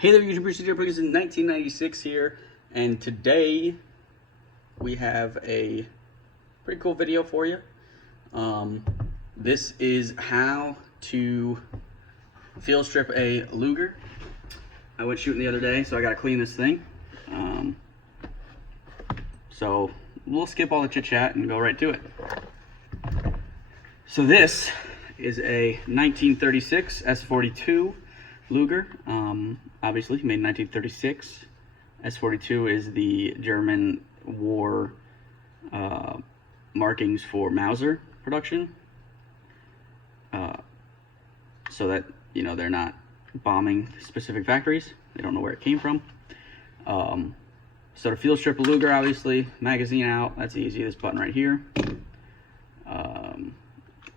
Hey there, YouTube Producer Because in 1996 here, and today we have a pretty cool video for you. This is how to field strip a Luger. I went shooting the other day, so I got to clean this thing. So we'll skip all the chit chat and go right to it. So this is a 1936 S42 Luger, obviously made in 1936. S42 is the German war markings for Mauser production, so that, you know, they're not bombing specific factories. They don't know where it came from. So to field strip a Luger, obviously, magazine out, that's easy. This button right here.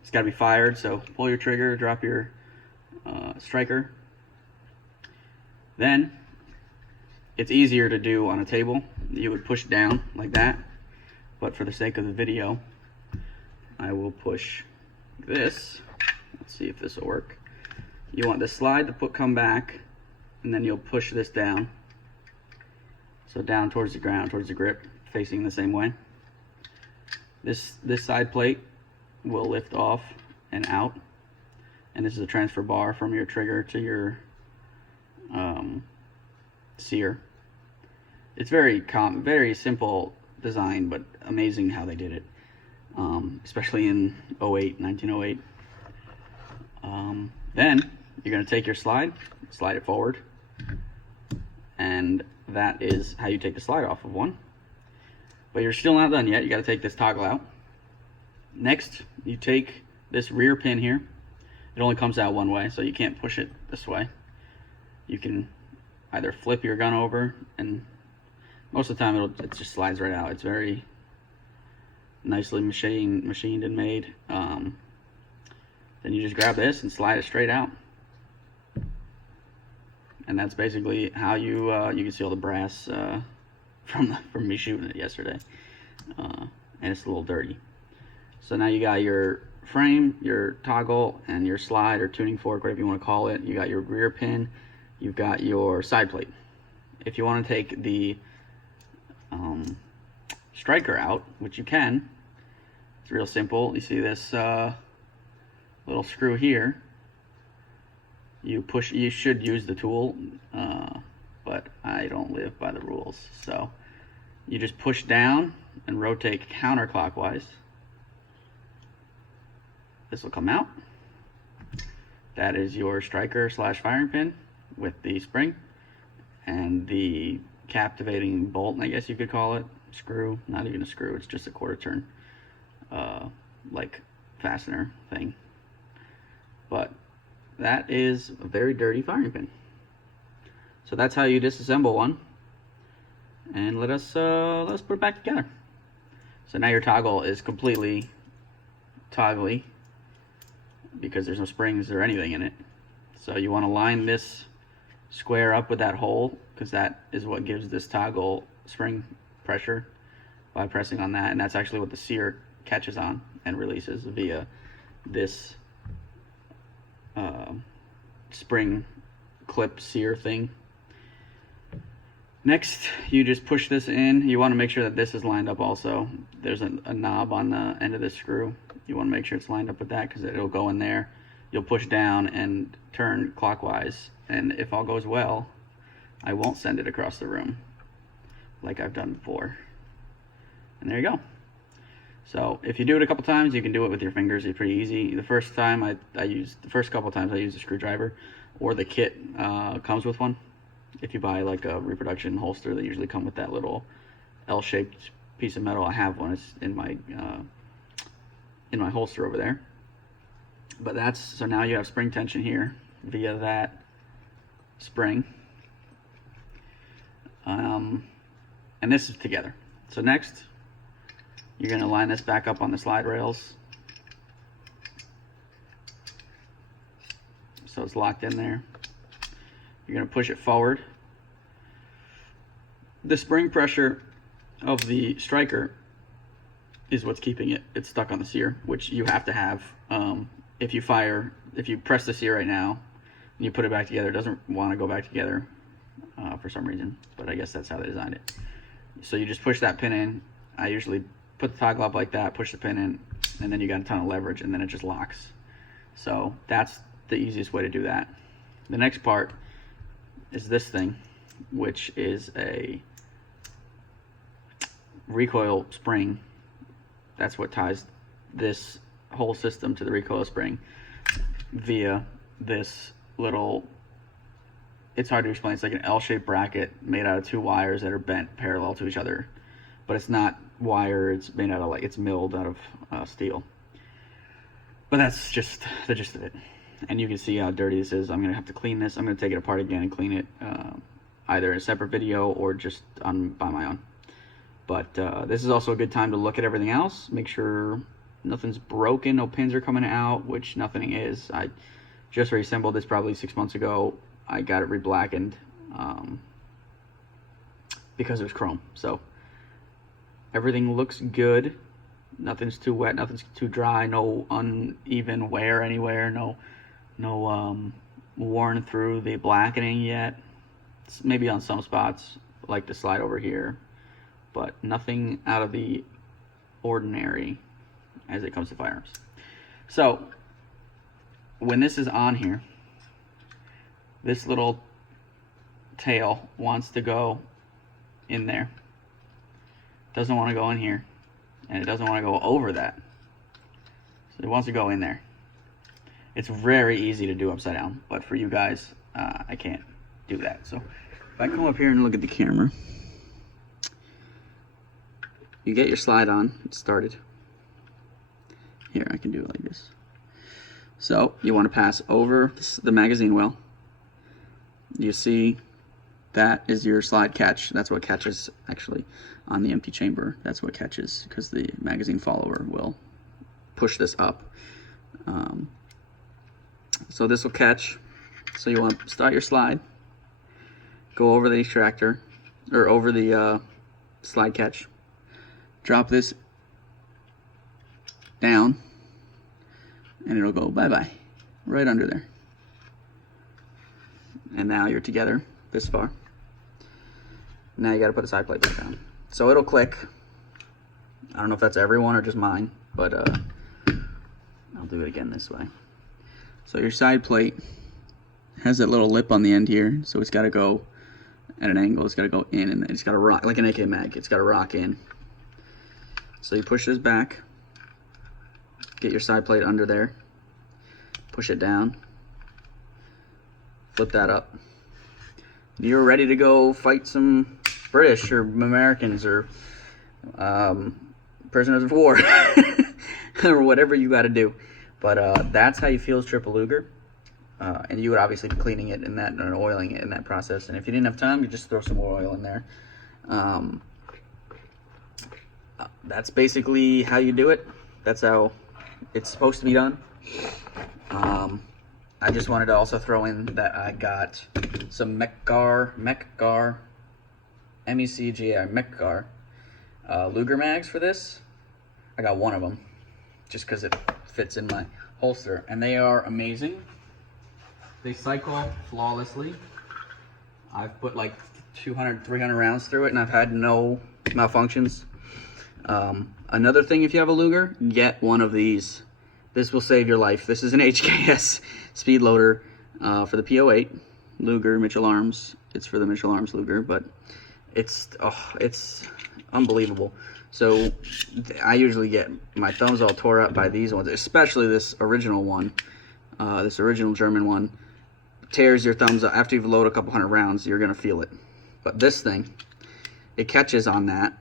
It's got to be fired, so pull your trigger, drop your striker. Then it's easier to do on a table. You would push down like that, but for the sake of the video, I will push this. Let's see if this will work. You want the slide to come back, and then you'll push this down. So down towards the ground, towards the grip, facing the same way. This side plate will lift off and out, and this is a transfer bar from your trigger to your sear. It's very simple design, but amazing how they did it, especially in 1908. Then you're going to take your slide it forward, and that is how you take the slide off of one. But you're still not done yet. You got to take this toggle out. Next, you take this rear pin here. It only comes out one way, so you can't push it this way. You can either flip your gun over, and most of the time it just slides right out. It's very nicely machined and made. Then you just grab this and slide it straight out, and that's basically how you can see all the brass from me shooting it yesterday, and it's a little dirty. So now you got your frame, your toggle, and your slide or tuning fork, whatever you want to call it. You got your rear pin, you've got your side plate. If you want to take the striker out, which you can, it's real simple. You see this little screw here. You should use the tool, but I don't live by the rules. So you just push down and rotate counterclockwise. This will come out. That is your striker / firing pin with the spring and the captivating bolt, I guess you could call it. Screw, not even a screw, it's just a quarter turn like fastener thing. But that is a very dirty firing pin. So that's how you disassemble one. And let's put it back together. So now your toggle is completely toggly because there's no springs or anything in it. So you want to line this square up with that hole, because that is what gives this toggle spring pressure by pressing on that, and that's actually what the sear catches on and releases via this spring clip sear thing. Next, you just push this in. You want to make sure that this is lined up also. There's a knob on the end of this screw. You want to make sure it's lined up with that, because it'll go in there. You'll push down and turn clockwise, and if all goes well, I won't send it across the room like I've done before. And there you go. So if you do it a couple times, you can do it with your fingers. It's pretty easy. The first couple times I used a screwdriver, or the kit comes with one. If you buy like a reproduction holster, they usually come with that little L-shaped piece of metal. I have one. It's in my holster over there. But so now you have spring tension here via that spring, and this is together. So next, you're going to line this back up on the slide rails, so it's locked in there. You're going to push it forward. The spring pressure of the striker is what's keeping it stuck on the sear, which you have to have. If you press the sear right now and you put it back together, it doesn't want to go back together for some reason, but I guess that's how they designed it. So you just push that pin in. I usually put the toggle up like that, push the pin in, and then you got a ton of leverage, and then it just locks. So that's the easiest way to do that. The next part is this thing, which is a recoil spring. That's what ties this whole system to the recoil spring via this little, it's hard to explain, it's like an L-shaped bracket made out of 2 wires that are bent parallel to each other, but it's not wire, it's made out of, like, it's milled out of steel. But that's just the gist of it. And you can see how dirty this is. I'm gonna have to clean this. I'm gonna take it apart again and clean it, either in a separate video or just by my own. But this is also a good time to look at everything else, make sure nothing's broken, no pins are coming out, which nothing is. I just reassembled this probably 6 months ago. I got it re-blackened because it was chrome. So everything looks good. Nothing's too wet, nothing's too dry, no uneven wear anywhere, no worn through the blackening yet. It's maybe on some spots, like the slide over here, but nothing out of the ordinary as it comes to firearms. So when this is on here, this little tail wants to go in there. Doesn't want to go in here, and it doesn't want to go over that. So it wants to go in there. It's very easy to do upside down, but for you guys, I can't do that. So if I come up here and look at the camera, you get your slide on, it's started. Here, I can do it like this. So you want to pass over the magazine well. You see that is your slide catch. That's what catches actually on the empty chamber. That's what catches because the magazine follower will push this up. So this will catch. So you want to start your slide, go over the extractor or over the slide catch, drop this down, and it'll go bye-bye right under there. And now you're together this far. Now you got to put the side plate back on. So it'll click. I don't know if that's everyone or just mine, but I'll do it again this way. So your side plate has that little lip on the end here, so it's got to go at an angle. It's got to go in, and it's got to rock like an AK mag. It's got to rock in. So you push this back, get your side plate under there, push it down, flip that up. You're ready to go fight some British or Americans or prisoners of war or whatever you got to do. But that's how you fuse triple Luger. And you would obviously be cleaning it in that and oiling it in that process. And if you didn't have time, you just throw some more oil in there. That's basically how you do it. That's how it's supposed to be done. I just wanted to also throw in that I got some Mechgar Luger mags for this. I got one of them just because it fits in my holster, and they are amazing. They cycle flawlessly. I've put like 200, 300 rounds through it, and I've had no malfunctions. Another thing, if you have a Luger, get one of these. This will save your life. This is an HKS speed loader for the P08 Luger Mitchell Arms. It's for the Mitchell Arms Luger, but it's unbelievable. So I usually get my thumbs all tore up by these ones, especially this original one, this original German one. Tears your thumbs up. After you've loaded a couple hundred rounds, you're gonna feel it. But this thing, it catches on that.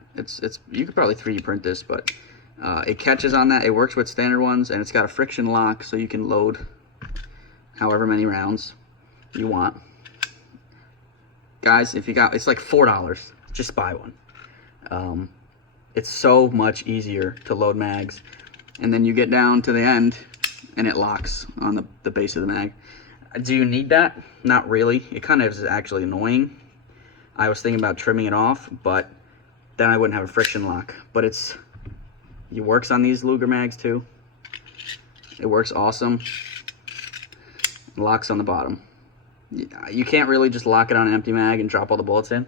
You could probably 3D print this, but it catches on that. It works with standard ones, and it's got a friction lock, so you can load however many rounds you want. Guys, if you got, it's like $4. Just buy one. It's so much easier to load mags, and then you get down to the end, and it locks on the base of the mag. Do you need that? Not really. It kind of is actually annoying. I was thinking about trimming it off, but then I wouldn't have a friction lock. But it works on these Luger mags too. It works awesome. It locks on the bottom. You can't really just lock it on an empty mag and drop all the bullets in,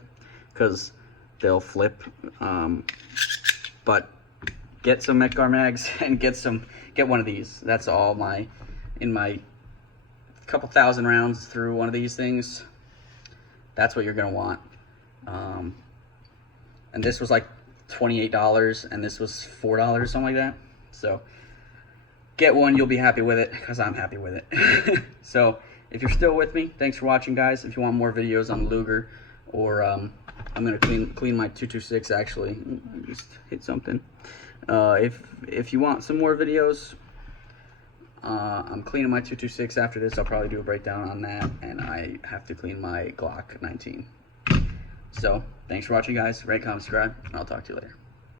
because they'll flip. But get some Metgar mags and get one of these. That's all in my couple thousand rounds through one of these things. That's what you're gonna want. And this was like $28, and this was $4, something like that. So get one, you'll be happy with it, because I'm happy with it. So if you're still with me, thanks for watching, guys. If you want more videos on Luger, or I'm gonna clean my 226 actually. I just hit something. If you want some more videos, I'm cleaning my 226 after this. I'll probably do a breakdown on that, and I have to clean my Glock 19. So thanks for watching, guys. Rate, comment, subscribe, and I'll talk to you later.